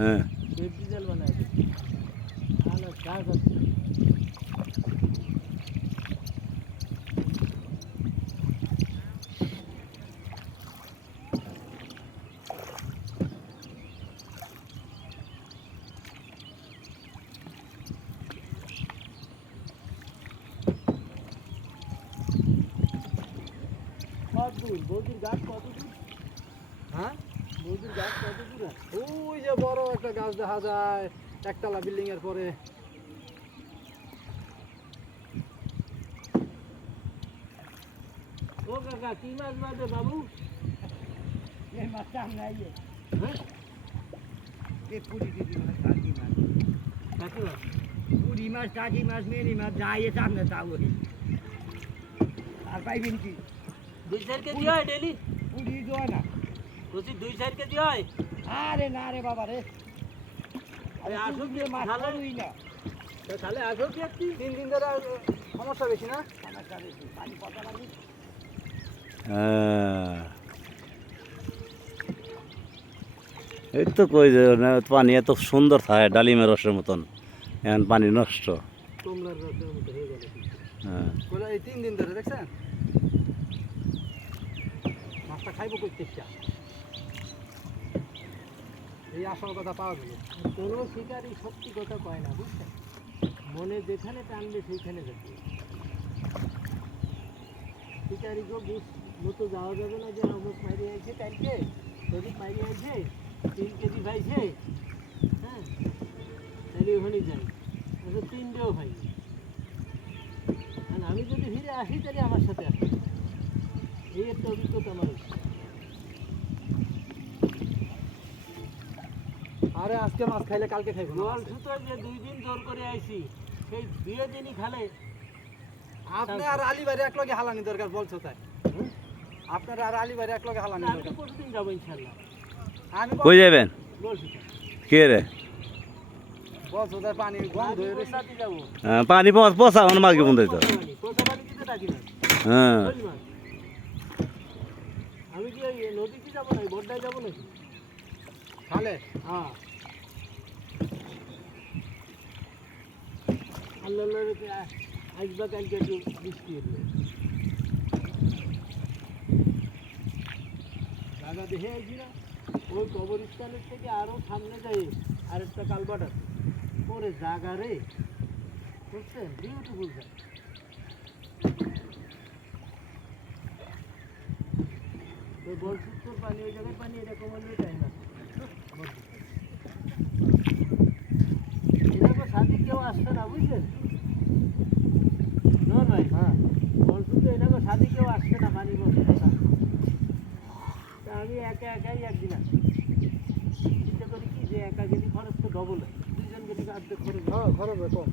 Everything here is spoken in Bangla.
হ্যাঁ সেফটি জাল বানায় ভালো কাজ আছে। কত দূর বৌদির গাছ কত দূর? হ্যাঁ বৌদির গাছ কত দূর আছে? ওই যে বড় একটা গাছ দেখা যায় একতলা বিল্ডিং এর পরে। ও কাকা কি মাছ বাঁধে বাবু? এই মাছটা নাই হ্যাঁ এই পুরি মাছ কাকি মাছ পুরি মাছ টাকি মাছ মেরি মাছ যাই সামনে তা ওই আর পাইবেন কি 2-4 কেজি হয় ডেলি? পুরি দোয়া না বলছি 2-4 কেজি হয়? আরে না রে বাবা রে আরে আসুক দিয়ে মাছ তাহলে পাবই না তাহলে আসুক কি একটি 3 দিন ধরে সমস্যা বেশি না? সমস্যা বেশি পানি পচা লাগি এই তো কই যে না, পানি এত সুন্দর থাকে ডালিমের রসের মতন, এখন পানি নষ্ট। কমলার রসের মতো হয়ে গেল। হ্যাঁ বলে এই 3 দিন ধরে দেখছেন মাছটা খাইব কই চেষ্টা এই আসল কথা পাওয়া যাবে। কোনো শিকারই সত্যি কথা কয় না বুঝছেন, মনে যেখানে টানবে সেইখানে যাবে। শিকারিকে বুঝ মতো যাওয়া যাবে না যে অমুক মারি আছে কালকে প্রদীপ মারি আছে 3 কেজি পাইছে, হ্যাঁ তাহলে ওখানে যাই 3টেও পাই। আর আমি যদি ফিরে আসি তাহলে আমার সাথে আসি, এই একটা অভিজ্ঞতা আমার হচ্ছে। আরে আজকে মাছ খাইলে কালকে খাইব না। জল সুতোয় যে 2 দিন জোর করে আইছি, সেই 2 দিনই খালে আপনি আর আলী ভাই এক লগে হালানি দরকার বলছো তাই। আপনার আর আলী ভাই এক লগে হালানি আমি তো দরকার। প্রতিদিন যাবো ইনশাল্লাহ। আমি কই যাবেন? বলছি তো কে রে? বলছো তাই পানি গন্ধ হয়ে রয়েছে। রাতে যাবো। পানি পচা এখন মাছ বন্ধ হইতো। কোথা পানি দিতে থাকি না। হ্যাঁ বুঝলি মাছ? আমি কি ওই নদীতে যাবো না, বড্ডায় যাবো নাকি? খালে হ্যাঁ। আল্লাহ আসবা কালকে একটু বৃষ্টি এলো। জায়গা দেখে আইছি না, ওই কবরস্থানের থেকে আরো সামনে যাই আরেকটা কালভার্ট আছে, ওরে জায়গা রে বুঝছেন, বিউটিফুল জায়গা। ওই বলসুত্তর পানি, ওই জায়গায় পানি এটা কমানোর টাইম আছে। এরকম সাথে কেউ আসছে না বুঝলেন নর ভাই? হ্যাঁ বলসুত্তর এরকম সাথে কেউ আসছে না পানি বসে কথা। তা আমি একা একাই একদিন আসি, চিন্তা করি কি যে একা গেলে খরচ তো ডবল হয়, 2জন গেলে অর্ধেক খরচ হয়। হ্যাঁ খরচ হয় কম।